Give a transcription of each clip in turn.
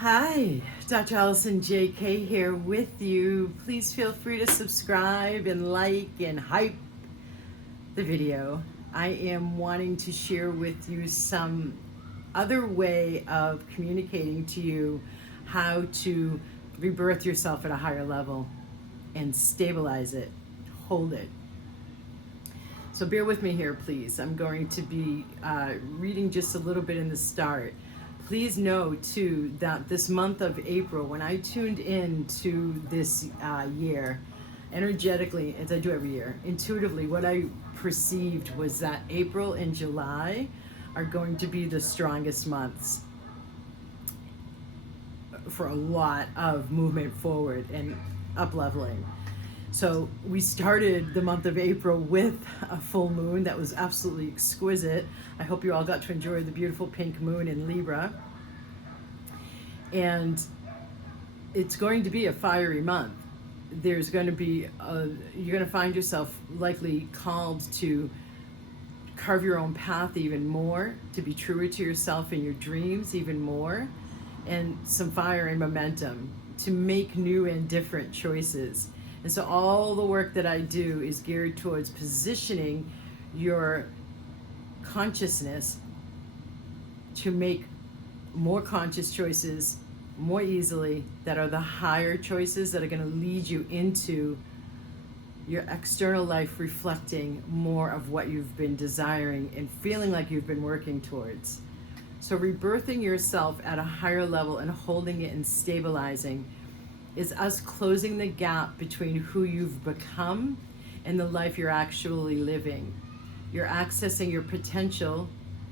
Hi, Dr. Allison JK here with you. Please feel free to subscribe and like and hype the video. I am wanting to share with you some other way of communicating to you how to rebirth yourself at a higher level and stabilize it, hold it. So bear with me here, please. I'm going to be reading just a little bit in the start. Please know, too, that this month of April, when I tuned in to this year, energetically, as I do every year, intuitively, what I perceived was that April and July are going to be the strongest months for a lot of movement forward and up-leveling. So we started the month of April with a full moon that was absolutely exquisite. I hope you all got to enjoy the beautiful pink moon in Libra. And it's going to be a fiery month. There's going to be, you're going to find yourself likely called to carve your own path even more, to be truer to yourself and your dreams even more, and some fire and momentum to make new and different choices. And so all the work that I do is geared towards positioning your consciousness to make more conscious choices more easily, that are the higher choices that are going to lead you into your external life reflecting more of what you've been desiring and feeling like you've been working towards. So rebirthing yourself at a higher level and holding it and stabilizing is us closing the gap between who you've become and the life you're actually living. You're accessing your potential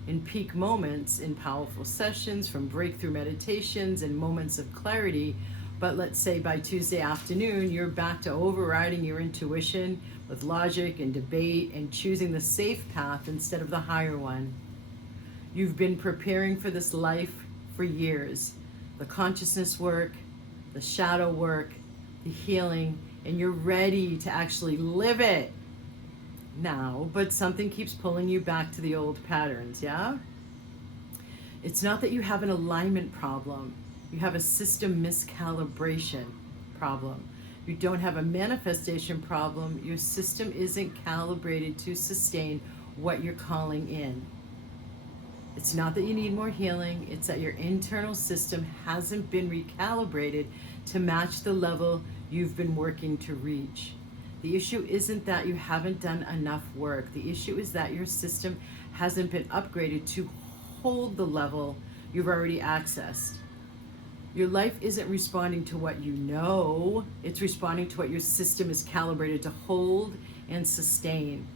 in peak moments, in powerful sessions, from breakthrough meditations and moments of clarity. But let's say by Tuesday afternoon, you're back to overriding your intuition with logic and debate and choosing the safe path instead of the higher one. You've been preparing for this life for years. The consciousness work, the shadow work, the healing, and you're ready to actually live it now, but something keeps pulling you back to the old patterns, yeah? It's not that you have an alignment problem. You have a system miscalibration problem. You don't have a manifestation problem. Your system isn't calibrated to sustain what you're calling in. It's not that you need more healing. It's that your internal system hasn't been recalibrated to match the level you've been working to reach. The issue isn't that you haven't done enough work. The issue is that your system hasn't been upgraded to hold the level you've already accessed. Your life isn't responding to what you know. It's responding to what your system is calibrated to hold and sustain.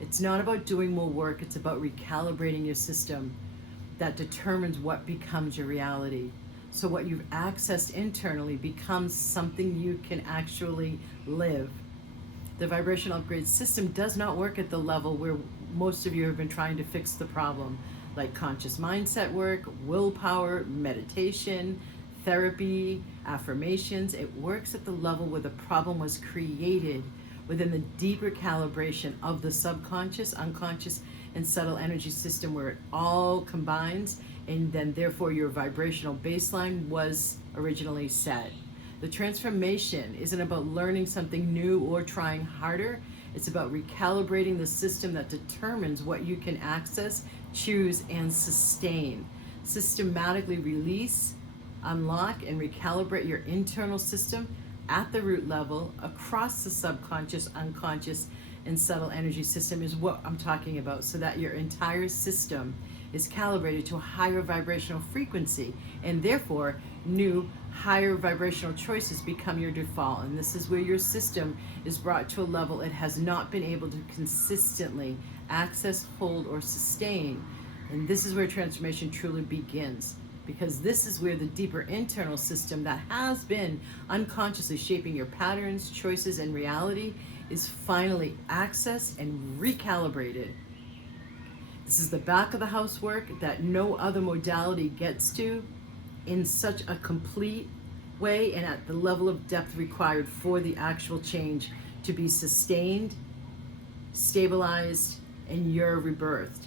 It's not about doing more work. It's about recalibrating your system that determines what becomes your reality. So what you've accessed internally becomes something you can actually live. The vibrational upgrade system does not work at the level where most of you have been trying to fix the problem, like conscious mindset work, willpower, meditation, therapy, affirmations. It works at the level where the problem was created, within the deeper calibration of the subconscious, unconscious, and subtle energy system, where it all combines, and then therefore your vibrational baseline was originally set. The transformation isn't about learning something new or trying harder. It's about recalibrating the system that determines what you can access, choose, and sustain. Systematically release, unlock, and recalibrate your internal system at the root level, across the subconscious, unconscious, and subtle energy system is what I'm talking about, so that your entire system is calibrated to a higher vibrational frequency, and therefore new higher vibrational choices become your default. And this is where your system is brought to a level it has not been able to consistently access, hold, or sustain. And this is where transformation truly begins, because this is where the deeper internal system that has been unconsciously shaping your patterns, choices, and reality is finally accessed and recalibrated. This is the back of the house work that no other modality gets to in such a complete way and at the level of depth required for the actual change to be sustained, stabilized, and you're rebirthed.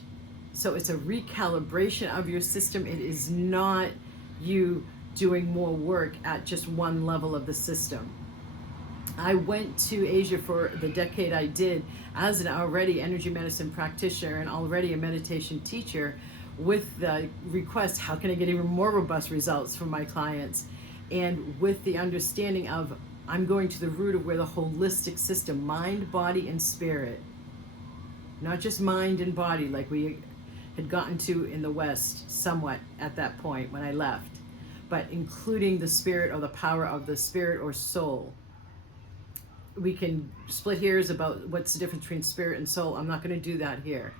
So it's a recalibration of your system. It is not you doing more work at just one level of the system. I went to Asia for the decade I did as an already energy medicine practitioner and already a meditation teacher, with the request, how can I get even more robust results for my clients? And with the understanding of, I'm going to the root of where the holistic system, mind, body, and spirit, not just mind and body like we had gotten to in the West somewhat at that point when I left, but including the spirit or the power of the spirit or soul. We can split hairs about what's the difference between spirit and soul. I'm not going to do that here.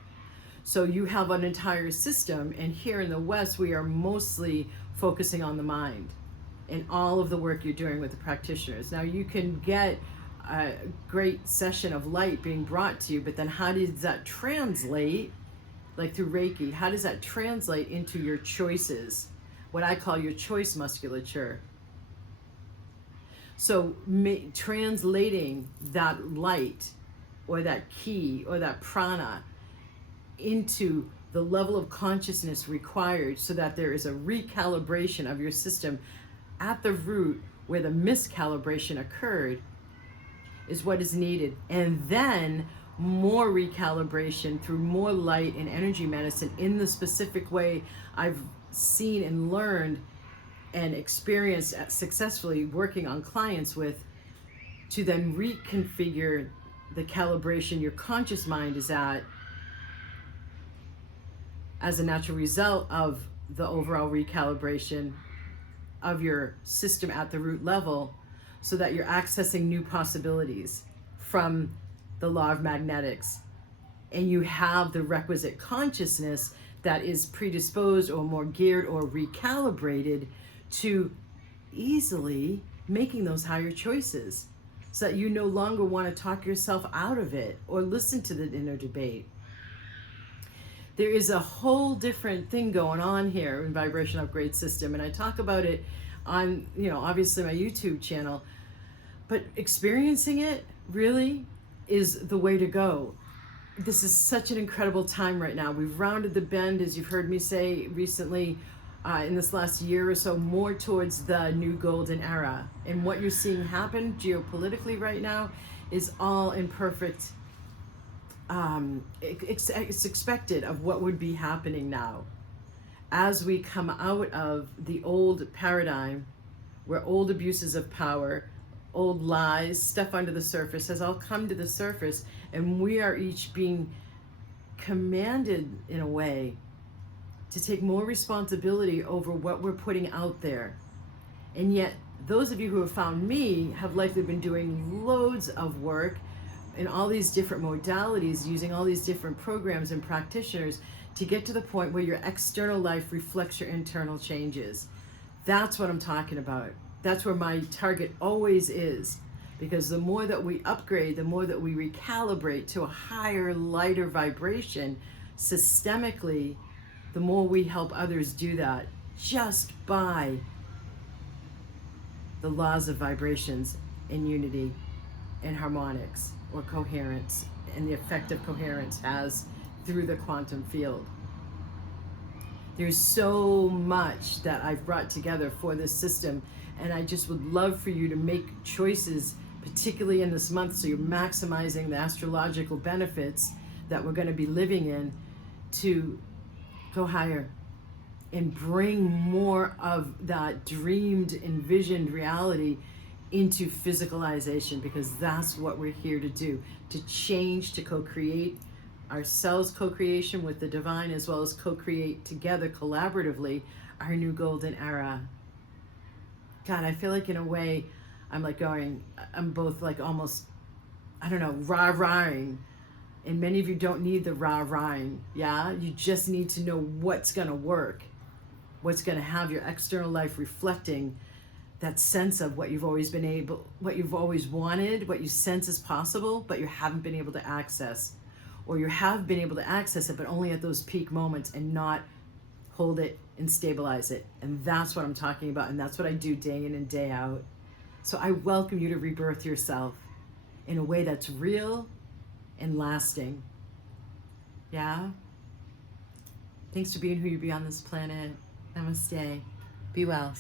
So you have an entire system, and here in the West, we are mostly focusing on the mind and all of the work you're doing with the practitioners. Now, you can get a great session of light being brought to you, but then how does that translate, like through Reiki, how does that translate into your choices, what I call your choice musculature? So translating that light or that ki or that prana into the level of consciousness required so that there is a recalibration of your system at the root where the miscalibration occurred is what is needed. And then more recalibration through more light and energy medicine in the specific way I've seen and learned and experienced successfully working on clients with, to then reconfigure the calibration your conscious mind is at as a natural result of the overall recalibration of your system at the root level, so that you're accessing new possibilities from the law of magnetics, and you have the requisite consciousness that is predisposed or more geared or recalibrated to easily making those higher choices, so that you no longer want to talk yourself out of it or listen to the inner debate. There is a whole different thing going on here in Vibration Upgrade System, and I talk about it on, obviously my YouTube channel, but experiencing it really is the way to go. This is such an incredible time right now. We've rounded the bend, as you've heard me say recently, in this last year or so, more towards the new golden era. And what you're seeing happen geopolitically right now is all in perfect, it's expected of what would be happening now. As we come out of the old paradigm, where old abuses of power, old lies, stuff under the surface has all come to the surface, and we are each being commanded in a way to take more responsibility over what we're putting out there. And yet, those of you who have found me have likely been doing loads of work in all these different modalities, using all these different programs and practitioners to get to the point where your external life reflects your internal changes. That's what I'm talking about. That's where my target always is. Because the more that we upgrade, the more that we recalibrate to a higher, lighter vibration systemically, the more we help others do that just by the laws of vibrations and unity and harmonics or coherence, and the effect of coherence has through the quantum field. There's so much that I've brought together for this system, and I just would love for you to make choices, particularly in this month, so you're maximizing the astrological benefits that we're going to be living in, to go higher and bring more of that dreamed, envisioned reality into physicalization, because that's what we're here to do, to change, to co-create ourselves, co-creation with the divine, as well as co-create together collaboratively our new golden era. God, I feel like in a way I'm both like almost, rah-rahing. And many of you don't need the rah-rahing, yeah? You just need to know what's gonna work, what's gonna have your external life reflecting that sense of what you've always what you've always wanted, what you sense is possible, but you haven't been able to access. Or you have been able to access it, but only at those peak moments, and not hold it and stabilize it. And that's what I'm talking about, and that's what I do day in and day out. So I welcome you to rebirth yourself in a way that's real and lasting. Yeah? Thanks for being who you be on this planet. Namaste. Be well.